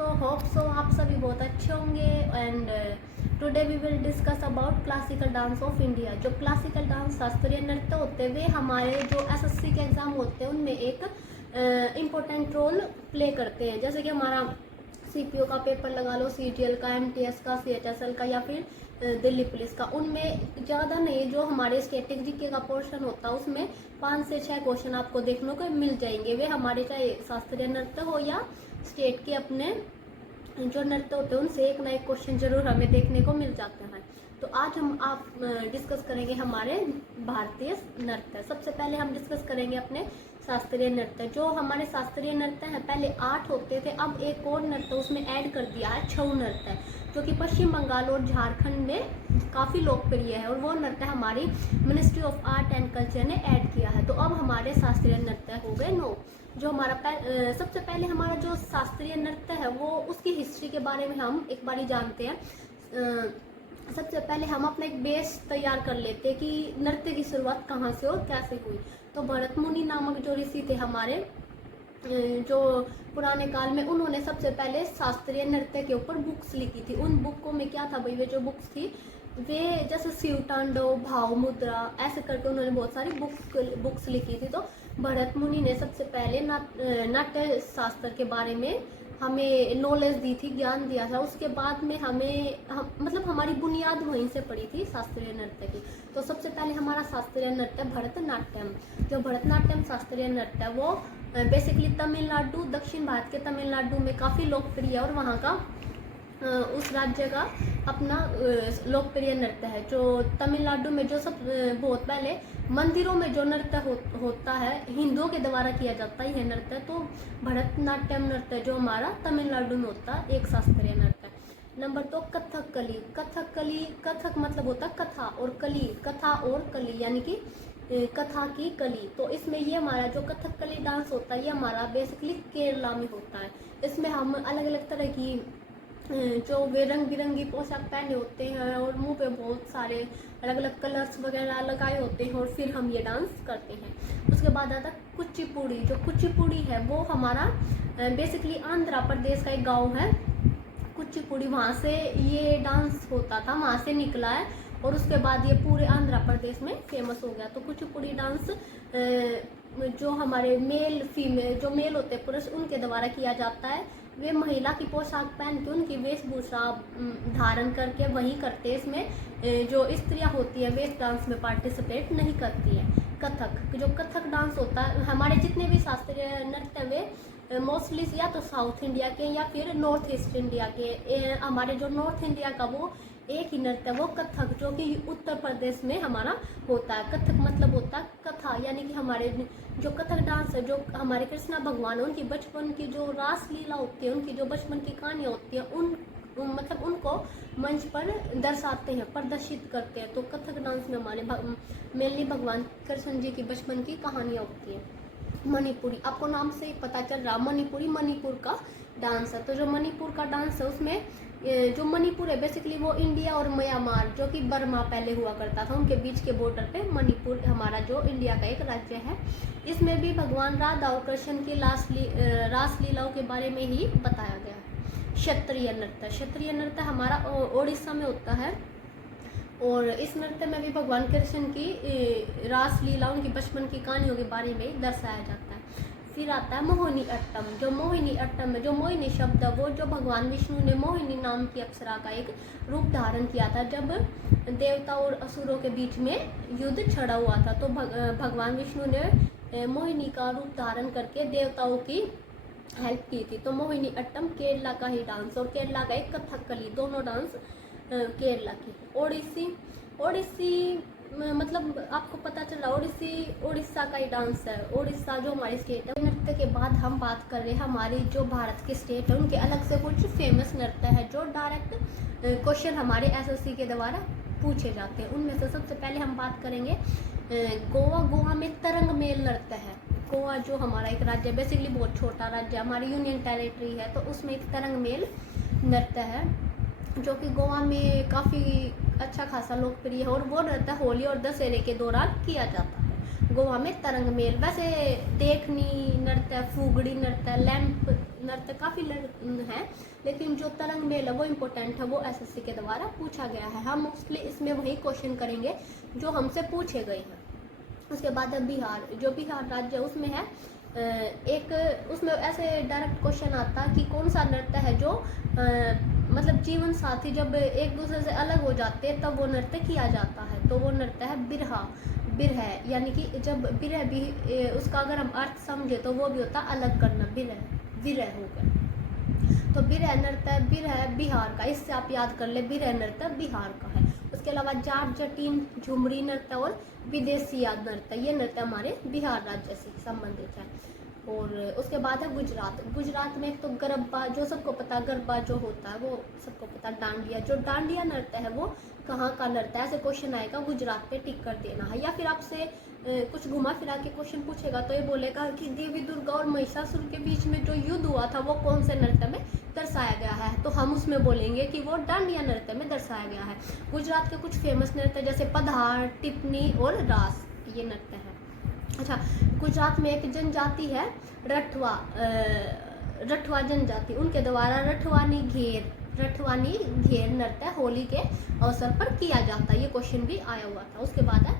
दोस्तों, hope so आप सभी बहुत अच्छे होंगे। And today we will discuss about classical dance of India. जो क्लासिकल डांस शास्त्रीय नृत्य होते हैं वे हमारे जो एसएससी के एग्ज़ाम होते हैं उनमें एक इम्पोर्टेंट रोल प्ले करते हैं। जैसे कि हमारा सीपीओ का पेपर लगा लो, सीजीएल का, एमटीएस का, सीएचएसएल का या फिर दिल्ली पुलिस का, उनमें ज़्यादा नहीं, जो हमारे स्टैटिक जीके का पोर्शन होता है उसमें 5 से 6 क्वेश्चन आपको देखने को मिल जाएंगे। वे हमारे चाहे शास्त्रीय नृत्य हो या स्टेट के अपने जो नृत्य होते हैं उनसे एक ना एक क्वेश्चन जरूर हमें देखने को मिल जाता है। तो आज हम आप डिस्कस करेंगे हमारे भारतीय नृत्य। सबसे पहले हम डिस्कस करेंगे अपने शास्त्रीय नृत्य। जो हमारे शास्त्रीय नृत्य हैं पहले 8 होते थे, अब एक और नृत्य उसमें ऐड कर दिया है, छऊ नृत्य, जो कि पश्चिम बंगाल और झारखंड में काफ़ी लोकप्रिय है। और वो नृत्य हमारी ministry of art and culture ने ऐड किया है। तो अब हमारे शास्त्रीय नृत्य हो गए 9। जो हमारा सबसे पहले हमारा जो शास्त्रीय नृत्य है वो उसकी हिस्ट्री के बारे में हम एक बारी जानते हैं। सबसे पहले हम अपना एक बेस तैयार कर लेते हैं कि नृत्य की शुरुआत कहाँ से और कैसे हुई। तो भरत मुनि नामक जो ऋषि थे हमारे जो पुराने काल में, उन्होंने सबसे पहले शास्त्रीय नृत्य के ऊपर बुक्स लिखी थी। उन बुकों में क्या था भाई, वे जो बुक्स थी वे जैसे शिव तांडव, भाव मुद्रा, ऐसे करके उन्होंने बहुत सारी बुक्स लिखी थी। तो भरत मुनि ने सबसे पहले नाट्य शास्त्र के बारे में हमें नॉलेज दी थी, ज्ञान दिया था। उसके बाद में मतलब हमारी बुनियाद वहीं से पड़ी थी शास्त्रीय नृत्य की। तो सबसे पहले हमारा शास्त्रीय नृत्य भरतनाट्यम। जो भरतनाट्यम शास्त्रीय नृत्य है वो बेसिकली तमिलनाडु, दक्षिण भारत के तमिलनाडु में काफ़ी लोकप्रिय है और वहाँ का उस राज्य का अपना लोकप्रिय नृत्य है। जो तमिलनाडु में जो सब बहुत पहले मंदिरों में जो नृत्य होता है, हिंदुओं के द्वारा किया जाता है यह नृत्य। तो भरतनाट्यम नृत्य जो हमारा तमिलनाडु में होता है एक शास्त्रीय नृत्य। नंबर 2 कथकली। कथक मतलब होता है कथा, और कली कथा और कली यानी कि कथा की कली। तो इसमें ये हमारा जो कथकली डांस होता है ये हमारा बेसिकली केरला में होता है। इसमें हम अलग अलग तरह की जो वे रंग बिरंगी पोशाक पहने होते हैं और मुंह पे बहुत सारे अलग अलग कलर्स वगैरह लगाए होते हैं और फिर हम ये डांस करते हैं। उसके बाद आता है कुचिपुड़ी। जो कुचिपुड़ी है वो हमारा बेसिकली आंध्र प्रदेश का एक गांव है कुचिपुड़ी, वहाँ से ये डांस होता था, वहाँ से निकला है और उसके बाद ये पूरे आंध्र प्रदेश में फेमस हो गया। तो कुचिपुड़ी डांस जो हमारे मेल फीमेल जो मेल होते हैं पुरुष उनके द्वारा किया जाता है। वे महिला की पोशाक पहन के उनकी वेशभूषा धारण करके वही करते हैं। इसमें जो स्त्रियां होती है वे इस डांस में पार्टिसिपेट नहीं करती है। कथक। जो कथक डांस होता है, हमारे जितने भी शास्त्रीय नृत्य वे मोस्टली या तो साउथ इंडिया के या फिर नॉर्थ ईस्ट इंडिया के। हमारे जो नॉर्थ इंडिया का वो एक ही नृत्य वो कथक, जो कि उत्तर प्रदेश में हमारा होता है। कथक मतलब होता है कथा, यानी कि हमारे जो कथक डांस है, जो हमारे कृष्णा भगवान उनकी बचपन की जो रास लीला होती है, उनकी जो बचपन की कहानियाँ होती हैं मतलब उनको मंच पर दर्शाते हैं, प्रदर्शित करते हैं। तो कथक डांस में हमारे मेनली भगवान कृष्ण जी की बचपन की कहानियाँ होती हैं। मणिपुरी, आपको नाम से ही पता चल रहा, मणिपुरी मणिपुर का डांस है। तो जो मणिपुर का डांस है उसमें जो मणिपुर है बेसिकली वो इंडिया और म्यांमार जो कि बर्मा पहले हुआ करता था उनके बीच के बॉर्डर पे मणिपुर हमारा जो इंडिया का एक राज्य है। इसमें भी भगवान राधा और कृष्ण की रास लीलाओं के बारे में ही बताया गया है। क्षत्रिय नृत्य हमारा ओडिशा में होता है और इस नृत्य में भी भगवान कृष्ण की रास लीला उनकी बचपन की कहानियों के बारे में दर्शाया जाता है। फिर आता है मोहिनी अट्टम। जो मोहिनी अट्टम है, जो मोहिनी शब्द है वो जो भगवान विष्णु ने मोहिनी नाम की अप्सरा का एक रूप धारण किया था जब देवता और असुरों के बीच में युद्ध छिड़ा हुआ था। तो भगवान विष्णु ने मोहिनी का रूप धारण करके देवताओं की हेल्प की थी। तो मोहिनी अट्टम केरला का ही डांस और केरला का एक कथकली, दोनों डांस केरला की। ओडिसी मतलब आपको पता चला ओडिशा का ही डांस है। ओडिशा जो हमारी स्टेट है। नृत्य के बाद हम बात कर रहे हैं हमारी जो भारत की स्टेट है उनके अलग से कुछ फेमस नृत्य है जो डायरेक्ट क्वेश्चन हमारे एसएससी के द्वारा पूछे जाते हैं। उनमें से सबसे पहले हम बात करेंगे गोवा में तरंग मेल नृत्य है। गोवा जो हमारा एक राज्य है, बेसिकली बहुत छोटा राज्य, हमारी यूनियन टेरिटरी है, तो उसमें एक तरंग मेल नृत्य है जो कि गोवा में काफ़ी अच्छा खासा लोकप्रिय है और वो नृत्य होली और दशहरे के दौरान किया जाता है। गोवा में तरंग मेल, वैसे देखनी नृत्य, फुगड़ी नृत्य, लैंप नृत्य काफ़ी है, लेकिन जो तरंग मेल है वो इम्पोर्टेंट है, वो एसएससी के द्वारा पूछा गया है। हम मोस्टली इसमें वही क्वेश्चन करेंगे जो हमसे पूछे गए हैं। उसके बाद है बिहार, जो बिहार राज्य है उसमें है एक, उसमें ऐसे डायरेक्ट क्वेश्चन आता है कि कौन सा नृत्य है जो मतलब जीवन साथी जब एक दूसरे से अलग हो जाते हैं तब वो नृत्य किया जाता है, तो वो नृत्य है बिरहा। बिरह यानी कि जब बिरह भी उसका अगर हम अर्थ समझे तो वो भी होता है अलग करना, बिरह विरह होकर। तो बिरह नृत्य बिरह बिहार का, इससे आप याद कर ले, बिरह नृत्य बिहार का है। उसके अलावा जाट जटिन झुमरी नृत्य और विदेशी नृत्य, ये नृत्य हमारे बिहार राज्य से संबंधित है। और उसके बाद है गुजरात। गुजरात में एक तो गरबा, जो सबको पता, गरबा जो होता है वो सबको पता। डांडिया, जो डांडिया नृत्य है वो कहाँ का नृत्य है, ऐसे क्वेश्चन आएगा, गुजरात पे टिक कर देना है। या फिर आपसे कुछ घुमा फिरा के क्वेश्चन पूछेगा तो ये बोलेगा कि देवी दुर्गा और महिषासुर के बीच में जो युद्ध हुआ था वो कौन से नृत्य में दर्शाया गया है, तो हम उसमें बोलेंगे कि वो डांडिया नृत्य में दर्शाया गया है। गुजरात के कुछ फेमस नृत्य जैसे पधार, टिप्पणी और रास, ये नृत्य है। अच्छा, गुजरात में एक जनजाति है रठवा, रठवा जनजाति, उनके द्वारा रठवानी घेर नृत्य होली के अवसर पर किया जाता है, ये क्वेश्चन भी आया हुआ था। उसके बाद है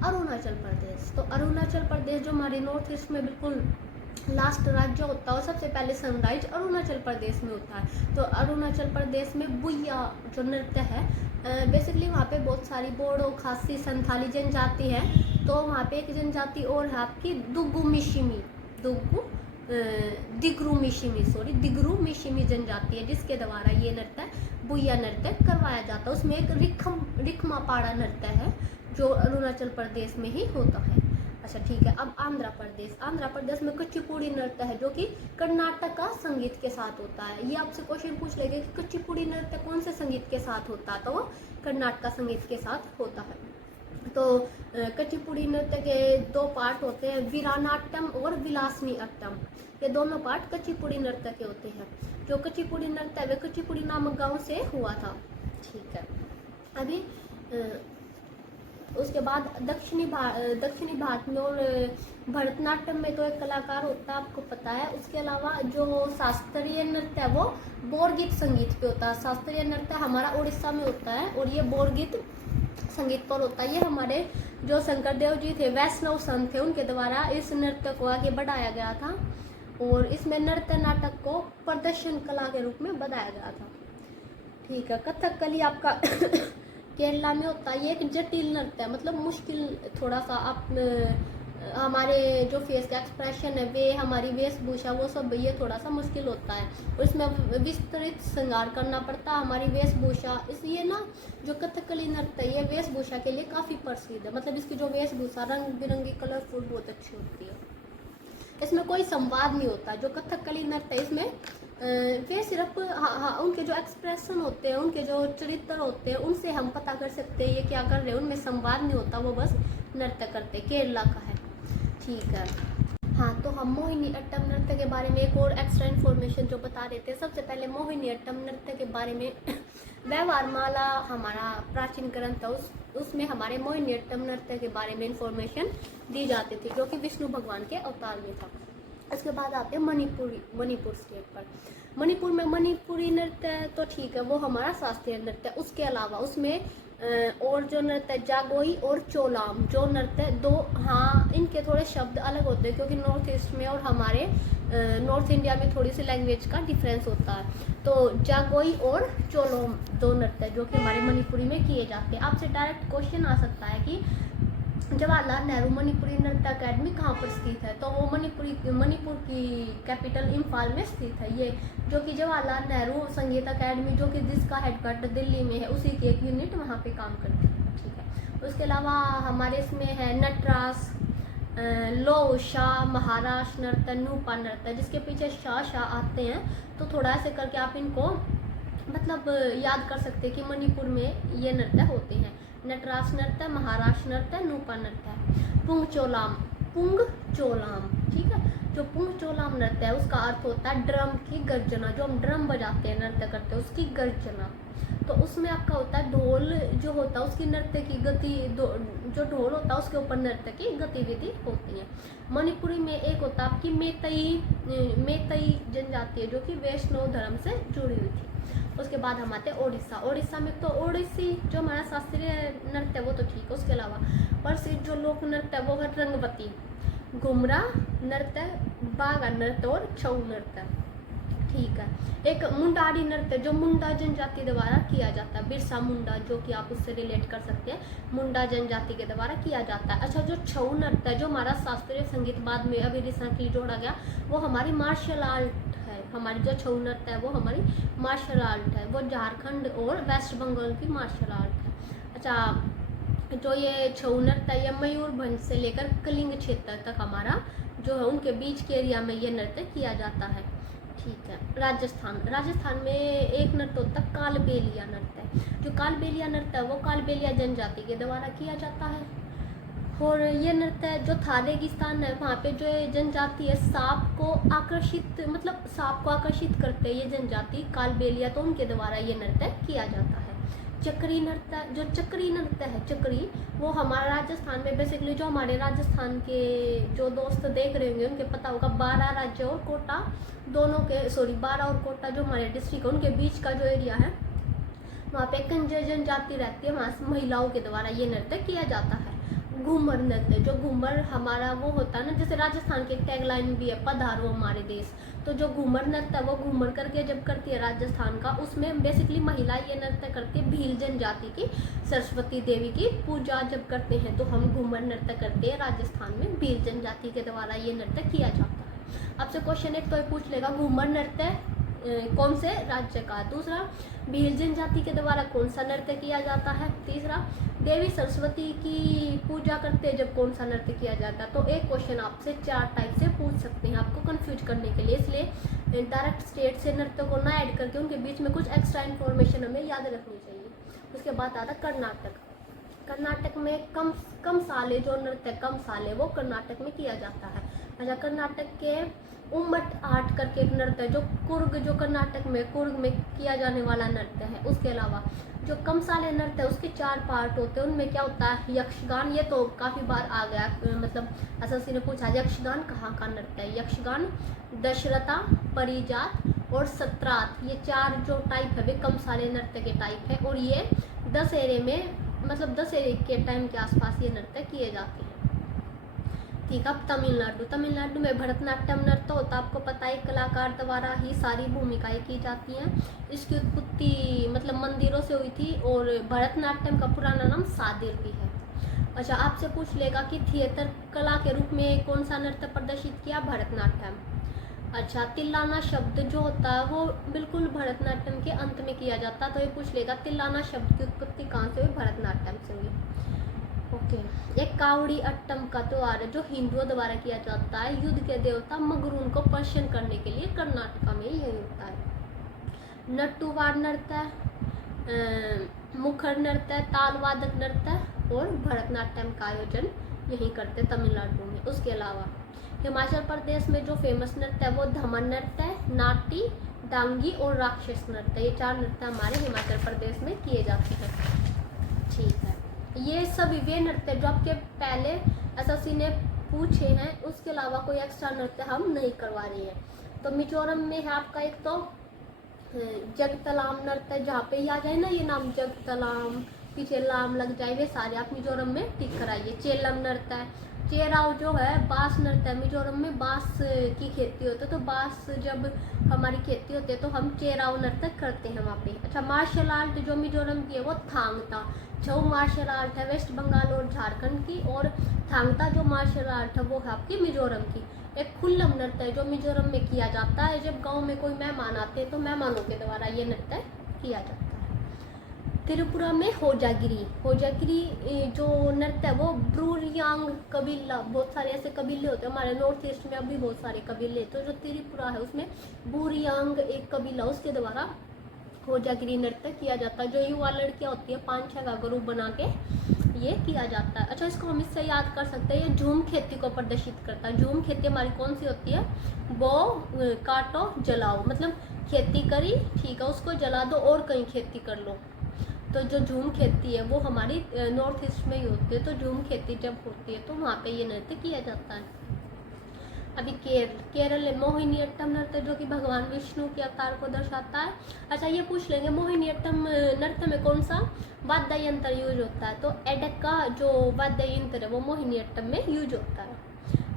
अरुणाचल प्रदेश। तो अरुणाचल प्रदेश जो हमारे नॉर्थ ईस्ट में बिल्कुल लास्ट राज्य होता है और सबसे पहले सनराइज अरुणाचल प्रदेश में होता है। तो अरुणाचल प्रदेश में बुया जो नृत्य है, बेसिकली वहाँ पे बहुत सारी बोडो, खासी, संथाली जनजाति है। तो वहाँ पे एक जनजाति और है आपकी दिग्रू मिशिमी जनजाति है, जिसके द्वारा ये नृत्य बुया नृत्य करवाया जाता है। उसमें एक रिखमा पाड़ा नृत्य है जो अरुणाचल प्रदेश में ही होता है। अच्छा ठीक है, अब आंध्र प्रदेश। आंध्र प्रदेश में कुचिपुड़ी नृत्य है जो कि कर्नाटक का संगीत के साथ होता है। ये आपसे क्वेश्चन पूछ लेंगे कि कुचिपुड़ी नृत्य कौन से संगीत के साथ होता है, तो वो कर्नाटक संगीत के साथ होता है। तो कुचिपुड़ी नृत्य के दो पार्ट होते हैं, वीरानाट्यम और विलासनी अट्टम, ये दोनों पार्ट कुचिपुड़ी नृत्य के होते हैं। जो कुचिपुड़ी नृत्य है वे कुचिपुड़ी नामक गांव से हुआ था। ठीक है, अभी उसके बाद दक्षिणी भारत में और भरतनाट्यम में तो एक कलाकार होता है, आपको पता है। उसके अलावा जो शास्त्रीय नृत्य है वो बोरगीत संगीत पे होता है। शास्त्रीय नृत्य हमारा उड़ीसा में होता है और ये बोरगीत संगीत पर होता है। ये हमारे जो शंकरदेव जी थे, वैष्णव संत थे, उनके द्वारा इस नृत्य को आगे बढ़ाया गया था और इसमें नृत्य नाटक को प्रदर्शन कला के रूप में बताया गया था। ठीक है, कथकली आपका केरला में होता है। ये एक जटिल नृत्य है, मतलब मुश्किल थोड़ा सा। आप हमारे जो फेस का एक्सप्रेशन है, वे हमारी वेशभूषा, वो सब ये थोड़ा सा मुश्किल होता है और इसमें विस्तृत श्रृंगार करना पड़ता है हमारी वेशभूषा। इसलिए ना जो कथकली नृत्य है ये वेशभूषा के लिए काफ़ी प्रसिद्ध है, मतलब इसकी जो वेशभूषा रंग बिरंगी कलरफुल बहुत अच्छी होती है। इसमें कोई संवाद नहीं होता। जो कथकली नृत्य है इसमें वे सिर्फ उनके जो एक्सप्रेशन होते हैं, उनके जो चरित्र होते हैं, उनसे हम पता कर सकते हैं ये क्या कर रहे हैं। उनमें संवाद नहीं होता, वो बस नृत्य करते। केरला का है। ठीक है, हाँ, तो हम मोहिनी अट्टम नृत्य के बारे में एक और एक्स्ट्रा इन्फॉर्मेशन जो बता देते हैं। सबसे पहले मोहिनी अट्टम नृत्य के बारे में व्यवहारमाला हमारा प्राचीन ग्रंथ है, उसमें हमारे मोहिनी अट्टम नृत्य के बारे में इंफॉर्मेशन दी जाती थी, जो कि विष्णु भगवान के अवतार में था। इसके बाद आते हैं मणिपुर स्टेट पर। मणिपुर में मणिपुरी नृत्य तो ठीक है, वो हमारा शास्त्रीय नृत्य है। उसके अलावा उसमें और जो नृत्य जागोई और चोलाम जो नृत्य दो, हाँ, इनके थोड़े शब्द अलग होते हैं क्योंकि नॉर्थ ईस्ट में और हमारे नॉर्थ इंडिया में थोड़ी सी लैंग्वेज का डिफरेंस होता है। तो जागोई और चोलोम दो नृत्य जो कि हमारे मणिपुरी में किए जाते हैं। आपसे डायरेक्ट क्वेश्चन आ सकता है कि जवाहरलाल नेहरू मणिपुरी नृत्य अकेडमी कहाँ पर स्थित है, तो वो मणिपुर की कैपिटल इम्फाल में स्थित है। ये जो कि जवाहरलाल नेहरू संगीत अकेडमी जो कि जिसका हेडक्वार्टर दिल्ली में है, उसी की एक यूनिट वहाँ पे काम करती है। ठीक है, उसके अलावा हमारे इसमें है नटरास, लो शाह, महाराष्ट्र नृत्य, नूपा नृत्य, जिसके पीछे शाह आते हैं। तो थोड़ा ऐसे करके आप इनको मतलब याद कर सकते हैं कि मणिपुर में ये नृत्य होते हैं। नटराज नृत्य, महाराष्ट्र नृत्य, नूपा नृत्य, पुंग चोलाम, ठीक है। जो पुंगचोला नृत्य है उसका अर्थ होता है ड्रम की गर्जना, जो हम ड्रम बजाते हैं नृत्य करते हैं उसकी गर्जना। तो उसमें आपका होता है ढोल जो होता है उसकी नृत्य की गति, जो ढोल होता है उसके ऊपर नृत्य की गतिविधि होती है। मणिपुरी में एक होता है आपकी मेतई जनजाति है जो कि वैष्णव धर्म से जुड़ी हुई थी। उसके बाद हम आते हैं ओडिशा। ओडिशा में तो ओडिसी जो हमारा शास्त्रीय नृत्य है वो तो ठीक है, उसके अलावा प्रसिद्ध जो लोक नृत्य है वो है रंगवती, घुमरा नृत्य, बागा नृत्य और छऊ नृत्य। ठीक है। एक मुंडारी नृत्य जो मुंडा जनजाति द्वारा किया जाता है, बिरसा मुंडा जो कि आप उससे रिलेट कर सकते हैं, मुंडा जनजाति के द्वारा किया जाता है। अच्छा, जो छऊ नृत्य है जो हमारा शास्त्रीय संगीत बाद में अभी रिसेंटली जोड़ा गया वो हमारी मार्शल आर्ट है। हमारी जो छऊ नृत्य है वो हमारी मार्शल आर्ट है, वो झारखंड और वेस्ट बंगाल की मार्शल आर्ट है। अच्छा, जो ये छऊ नृत्य है ये मयूरभंज से लेकर कलिंग क्षेत्र तक हमारा जो है उनके बीच के एरिया में ये नृत्य किया जाता है। ठीक है। राजस्थान में एक नृत्य होता है कालबेलिया नृत्य। जो कालबेलिया नृत्य है वो कालबेलिया जनजाति के द्वारा किया जाता है। और ये नृत्य जो थार रेगिस्तान है वहाँ पे जो जनजाति है सांप को आकर्षित, मतलब सांप को आकर्षित करते हैं ये जनजाति कालबेलिया, तो उनके द्वारा ये नृत्य किया जाता है। चक्री नृत्य, जो चक्री नृत्य है चक्री, वो हमारा राजस्थान में बेसिकली जो हमारे राजस्थान के जो दोस्त देख रहे होंगे उनके पता होगा 12 राज्य और कोटा दोनों के 12 और कोटा जो हमारे डिस्ट्रिक्ट है उनके बीच का जो एरिया है वहाँ पे कंजर जनजाति रहती है, वहाँ से महिलाओं के द्वारा ये नृत्य किया जाता है। घूमर नृत्य, जो घूमर हमारा वो होता है ना, जैसे राजस्थान की टैगलाइन भी है पधारो हमारे देश, तो जो घूमर नृत्य है वो घूमर करके जब करती है राजस्थान का, उसमें बेसिकली महिला ये नृत्य करती है भील जनजाति की, सरस्वती देवी की पूजा जब करते हैं तो हम घूमर नृत्य करते हैं राजस्थान में, भील जनजाति के द्वारा ये नृत्य किया जाता है। आपसे क्वेश्चन एक तो ये पूछ लेगा घूमर नृत्य कौन से राज्य का, दूसरा भील जनजाति के द्वारा कौन सा नृत्य किया जाता है, तीसरा देवी सरस्वती की पूजा करते हैं जब कौन सा नृत्य किया जाता है। तो एक क्वेश्चन आपसे 4 टाइप से पूछ सकते हैं आपको कंफ्यूज करने के लिए, इसलिए डायरेक्ट स्टेट से नृत्य को ना ऐड करके उनके बीच में कुछ एक्स्ट्रा इन्फॉर्मेशन हमें याद रखनी चाहिए। उसके बाद आता कर्नाटक। कर्नाटक में कम साले जो नृत्य कम साले वो कर्नाटक में किया जाता है। अच्छा, कर्नाटक के उम्मट आर्ट करके एक नृत्य है जो कुर्ग, जो कर्नाटक में कुर्ग में किया जाने वाला नृत्य है। उसके अलावा जो कम साले नृत्य है उसके 4 पार्ट होते हैं, उनमें क्या होता है यक्षगान, ये तो काफ़ी बार आ गया, मतलब एसएससी ने पूछा यक्षगान कहाँ का नृत्य है। यक्षगान, दशरथा, परिजात और सत्रात, ये 4 जो टाइप है वे कम साले नृत्य के टाइप है और ये दशहरे में, मतलब दशहरे के टाइम के आसपास ये नृत्य किए जाते हैं। ठीक है। अब तमिलनाडु में भरतनाट्यम नृत्य होता है, आपको पता है कलाकार द्वारा ही सारी भूमिकाएं की जाती हैं। इसकी उत्पत्ति मतलब मंदिरों से हुई थी और भरतनाट्यम का पुराना नाम सादिर भी है। अच्छा, आपसे पूछ लेगा कि थिएटर कला के रूप में कौन सा नृत्य प्रदर्शित किया, भरतनाट्यम। अच्छा, तिल्लाना शब्द जो होता है वो बिल्कुल भरतनाट्यम के अंत में किया जाता है, तो ये पूछ लेगा तिल्लाना शब्द की उत्पत्ति कहाँ से हुई, भरतनाट्यम से हुई। ओके। एक कावड़ी अट्टम का त्योहार है जो हिंदुओं द्वारा किया जाता है युद्ध के देवता मगरून को प्रसन्न करने के लिए, कर्नाटक में यही होता है। नट्टुवार नृत्य, मुखर नृत्य, तालवादक नृत्य और भरतनाट्यम का आयोजन यहीं करते तमिलनाडु में। उसके अलावा हिमाचल प्रदेश में जो फेमस नृत्य है वो धमन नृत्य, नाटी, डांगी और राक्षस नृत्य, ये 4 नृत्य हमारे हिमाचल प्रदेश में किए जाते हैं। ठीक है। ये सभी वे नृत्य जो आपके पहले एसएससी ने पूछे हैं, उसके अलावा कोई एक्स्ट्रा नृत्य हम नहीं करवा रहे हैं। तो मिजोरम में है आपका एक तो जगतलाम नृत्य, जहाँ पे ही आ जाए ना ये नाम जगतलाम, पीछे लाम लग जाए, वे सारे आप मिजोरम में टिक कराइए। चेलम नृत्य है। चेराव जो है बांस नृत्य है, मिजोरम में बांस की खेती होती है, तो बांस जब हमारी खेती होती है तो हम चेराव नृत्य करते हैं वहाँ पे। अच्छा, मार्शल आर्ट जो मिजोरम की है वो थांगता। छऊ मार्शल आर्ट है वेस्ट बंगाल और झारखंड की, और थांगता जो मार्शल आर्ट है वो है आपकी मिजोरम की। एक खुल्लम नृत्य है जो मिजोरम में किया जाता है, जब गांव में कोई मेहमान आते हैं तो मेहमानों के द्वारा ये नृत्य किया जाता है। त्रिपुरा में होजागिरी जो नृत्य है वो ब्रूरियांग कबीला, बहुत सारे ऐसे कबीले होते हैं हमारे नॉर्थ ईस्ट में, अभी बहुत सारे कबीले, तो जो त्रिपुरा है उसमें बुरियांग एक कबीला, उसके द्वारा होजागिरी नृत्य किया जाता है। जो युवा लड़कियां होती है 5-6 का ग्रुप बना के ये किया जाता है। अच्छा, इसको हम इससे याद कर सकते हैं, ये झूम खेती को प्रदर्शित करता है। झूम खेती हमारी कौन सी होती है? बो, काटो, जलाओ, मतलब खेती करी, ठीक है, उसको जला दो और कहीं खेती कर लो। तो जो झूम खेती है वो हमारी नॉर्थ ईस्ट में ही होती है। तो झूम खेती जब होती है तो वहाँ पे ये नृत्य किया जाता है। अभी केरल है मोहिनीअट्टम नृत्य, जो कि भगवान विष्णु के अवतार को दर्शाता है। अच्छा, ये पूछ लेंगे मोहिनीअट्टम नृत्य में कौन सा वाद्य यंत्र यूज होता है? तो एडक का जो वाद्य यंत्र है वो मोहिनीअट्टम में यूज होता है।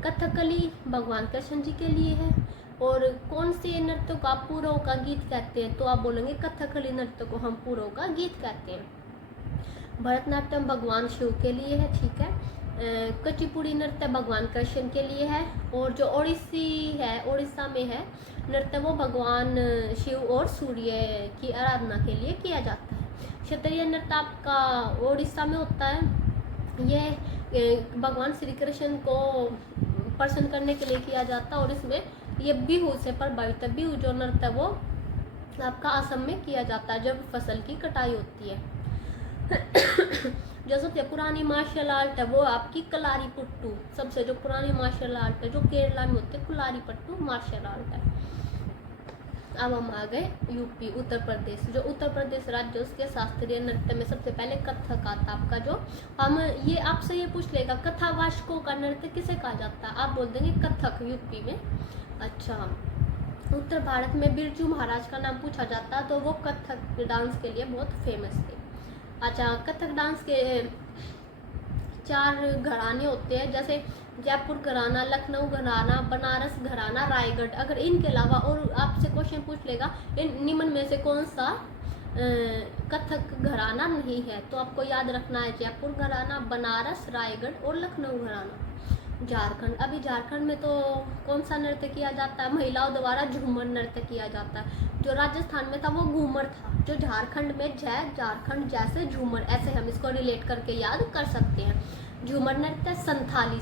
कथकली भगवान कृष्ण जी के लिए है। और कौन से नृत्य को आप पूरव का गीत कहते हैं? तो आप बोलेंगे कथकली नृत्य को हम पूरव का गीत कहते हैं। भरतनाट्यम भगवान शिव के लिए है, ठीक है। कुचिपुड़ी नृत्य भगवान कृष्ण के लिए है। और जो ओडिसी है, उड़ीसा में है नृत्य, वो भगवान शिव और सूर्य की आराधना के लिए किया जाता है। क्षत्रिय नृत्य आपका उड़ीसा में होता है। ये भगवान श्री कृष्ण को प्रसन्न करने के लिए किया जाता है। और इसमें ये बिहू से प्रभावित है। बिहू जो नृत्य है वो आपका असम में किया जाता है जब फसल की कटाई होती है। जो सबसे पुरानी मार्शल आर्ट है वो आपकी कलारी पट्टू, सबसे जो पुरानी मार्शल आर्ट है जो केरला में होती है, कलारी पट्टू मार्शल आर्ट है। अब हम आ गए यूपी, उत्तर प्रदेश। जो उत्तर प्रदेश राज्य उसके शास्त्रीय नृत्य में सबसे पहले कथक आता आपका। जो हम ये आपसे ये पूछ लेगा कथावाचकों का नृत्य किसे कहा जाता है? आप बोल देंगे कथक यूपी में। अच्छा, उत्तर भारत में बिरजू महाराज का नाम पूछा जाता है, तो वो कथक डांस के लिए बहुत फेमस थे। अच्छा, कथक डांस के 4 घराने होते हैं, जैसे जयपुर घराना, लखनऊ घराना, बनारस घराना, रायगढ़। अगर इनके अलावा और आपसे क्वेश्चन पूछ लेगा इन निम्न में से कौन सा कथक घराना नहीं है, तो आपको याद रखना है जयपुर घराना, बनारस, रायगढ़ और लखनऊ घराना। झारखंड, अभी झारखंड में तो कौन सा नृत्य किया जाता है? महिलाओं द्वारा झूमर नृत्य किया जाता है। जो राजस्थान में था वो घूमर था। जो झारखंड में झारखंड जैसे झूमर, ऐसे हम इसको रिलेट करके याद कर सकते हैं। झूमर नृत्य संथाली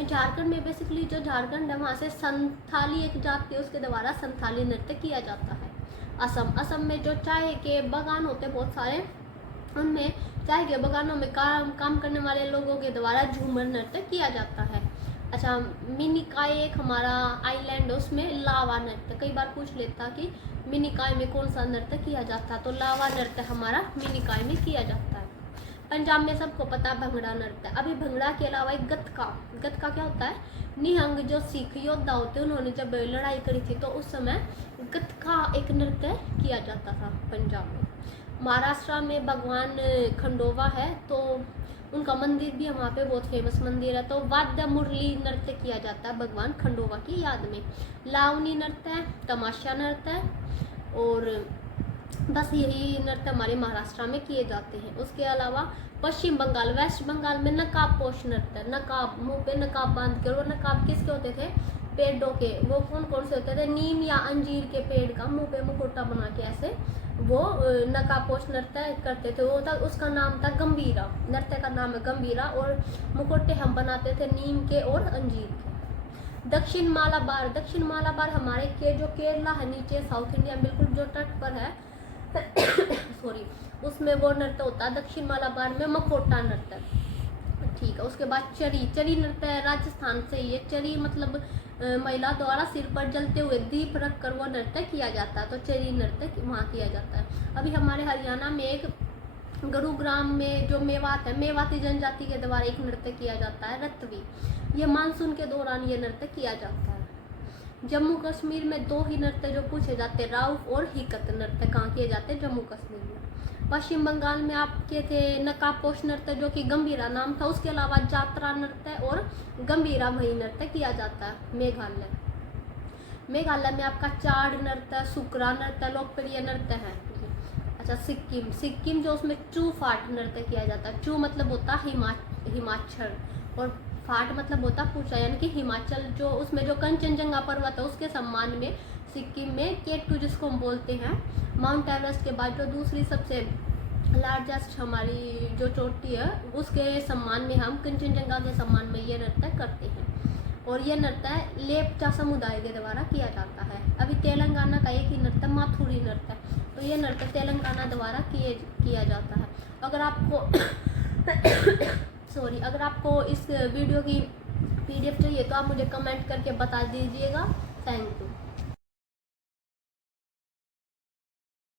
झारखंड में बेसिकली जो झारखंड है वहाँ से संथाली एक जाति है, उसके द्वारा संथाली नृत्य किया जाता है। असम में जो चाय के बागान होते हैं बहुत सारे, उनमें चाय के बागानों में काम करने वाले लोगों के द्वारा झूमर नृत्य किया जाता है। अच्छा, मिनिकाय एक हमारा आइलैंड है, उसमें लावा नृत्य कई बार पूछ लेता कि मिनिकाय में कौन सा नृत्य किया जाता है, तो लावा नृत्य हमारा मिनिकाय में किया जाता है। पंजाब में सबको पता भंगड़ा नृत्य। अभी भंगड़ा के अलावा एक गतका क्या होता है? निहंग जो सिख योद्धा होते हैं, उन्होंने जब लड़ाई करी थी तो उस समय गतका एक नृत्य किया जाता था पंजाब में। महाराष्ट्र में भगवान खंडोबा है, तो उनका मंदिर भी वहाँ पे बहुत फेमस मंदिर है, तो वाद्य मुरली नृत्य किया जाता है भगवान खंडोबा की याद में। लावनी नृत्य है, तमाशा नृत्य है, और बस यही नृत्य हमारे महाराष्ट्र में किए जाते हैं। उसके अलावा पश्चिम बंगाल, वेस्ट बंगाल में नकाब पोष नृत्य, नकाब मुंह पे नकाब बांध कर, और नकाब किसके होते थे? पेड़ों के। वो कौन से होते थे? नीम या अंजीर के पेड़ का मुंह पे मुखौटा बना के ऐसे वो नकाबपोश नृत्य करते थे। वो था, उसका नाम था गंभीरा, नृत्य का नाम है गंभीरा, और मुखौटे हम बनाते थे नीम के और अंजीर के। दक्षिण मालाबार हमारे के जो केरला है नीचे साउथ इंडिया बिल्कुल जो तट पर है सॉरी, उसमें वो नृत्य होता है दक्षिण मालाबार में मखौटा नृत्य, ठीक है। उसके बाद चरी नृत्य राजस्थान से ही है। चरी मतलब महिला द्वारा सिर पर जलते हुए दीप रख कर वो नृत्य किया जाता है, तो चरी नृत्य वहाँ किया जाता है। अभी हमारे हरियाणा में एक गुरुग्राम में जो मेवात है, मेवाती जनजाति के द्वारा एक नृत्य किया जाता है रतवी। ये मानसून के दौरान ये नृत्य किया जाता है। जम्मू कश्मीर में 2 ही नृत्य जो पूछे जाते हैं, राउफ और हिकत नृत्य कहाँ किए जाते हैं? जम्मू कश्मीर में। पश्चिम बंगाल में आपके थे नकाबपोश नृत्य जो कि गंभीरा नाम था। उसके अलावा जात्रा नृत्य और गंभीरा वही नृत्य किया जाता है। मेघालय में आपका चाड़ नृत्य, सुकरा नृत्य लोकप्रिय नृत्य है। अच्छा, सिक्किम जो उसमें चू फाट नृत्य किया जाता है। चू मतलब होता हिमाचल और फाट मतलब होता पूछा, यानी कि हिमाचल जो उसमें जो कंचनजंगा पर्वत है उसके सम्मान में सिक्किम में K2 जिसको हम बोलते हैं, माउंट एवरेस्ट के बाद जो दूसरी सबसे लार्जेस्ट हमारी जो चोटी है उसके सम्मान में हम कंचनजंगा के सम्मान में ये नृत्य करते हैं। और ये नृत्य लेप्चा समुदाय के द्वारा किया जाता है। अभी तेलंगाना का एक ही नृत्य माथुरी नृत्य, तो ये नृत्य तेलंगाना द्वारा किया जाता है। अगर आपको सॉरी, अगर आपको इस वीडियो की PDF चाहिए तो आप मुझे कमेंट करके बता दीजिएगा। Thank you.